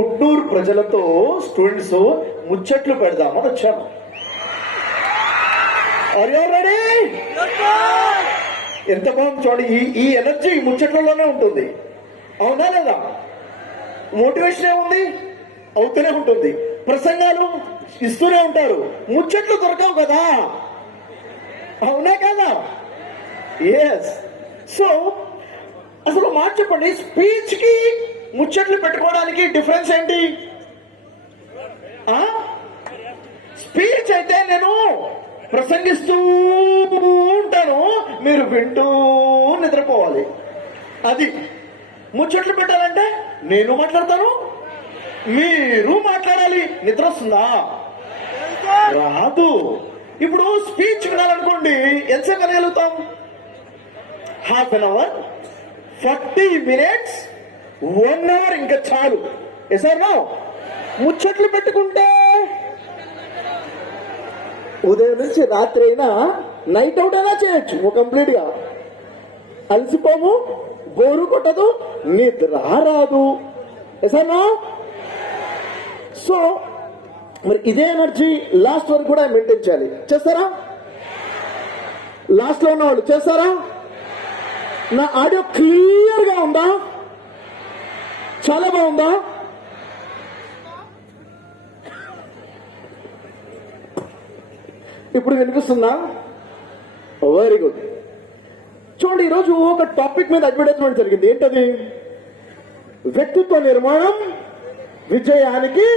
ఉట్నూరు ప్రజలతో స్టూడెంట్స్ ముచ్చట్లు పెడదామని వచ్చాను. Are you ready? ఎంత బాగుంది చూడండి. ఈ ఎనర్జీ ముచ్చట్లలోనే ఉంటుంది, అవునా లేదా? మోటివేషన్ ఏముంది, అవుతూనే ఉంటుంది. ప్రసంగాలు ఇస్తూనే ఉంటారు, ముచ్చట్లు దొరకవు కదా, అవునా కదా? ఎస్. సో అసలు మాట చెప్పండి, స్పీచ్ కి ముచ్చట్లు పెట్టుకోవడానికి డిఫరెన్స్ ఏంటి? స్పీచ్ అయితే నేను ప్రసంగిస్తూ ఉంటాను, మీరు వింటూ నిద్రపోవాలి. అది ముచ్చట్లు పెట్టాలంటే నేను మాట్లాడతాను, మీరు మాట్లాడాలి. నిద్ర వస్తుందా? రాదు. ఇప్పుడు స్పీచ్ వినాలనుకోండి, ఎంతసేపు వినగలుగుతాం? Half an hour, 40 minutes, 1 hour ఇంకా చాలు. ఎసారా ముచ్చట్లు పెట్టుకుంటే ఉదయం నుంచి రాత్రి అయినా నైట్ అవుట్ అయినా చేయొచ్చు కంప్లీట్ గా. అలసిపోము, బోరు కొట్టదు, నిద్ర రాదు. ఎసారా? సో మరి ఇదే ఎనర్జీ లాస్ట్ వరకు కూడా మెయింటైన్ చేయాలి. చేస్తారా? లాస్ట్ లో ఉన్న వాళ్ళు చేస్తారా? నా ఆడియో క్లియర్ గా ఉందా? చాలా బాగుందా? ఇప్పుడు వినిపిస్తుందా? Very good. చూడండి, ఈరోజు ఒక టాపిక్ మీద అడ్వర్టైజ్మెంట్ జరిగింది. ఏంటది? వ్యక్తిత్వ నిర్మాణం విజయానికి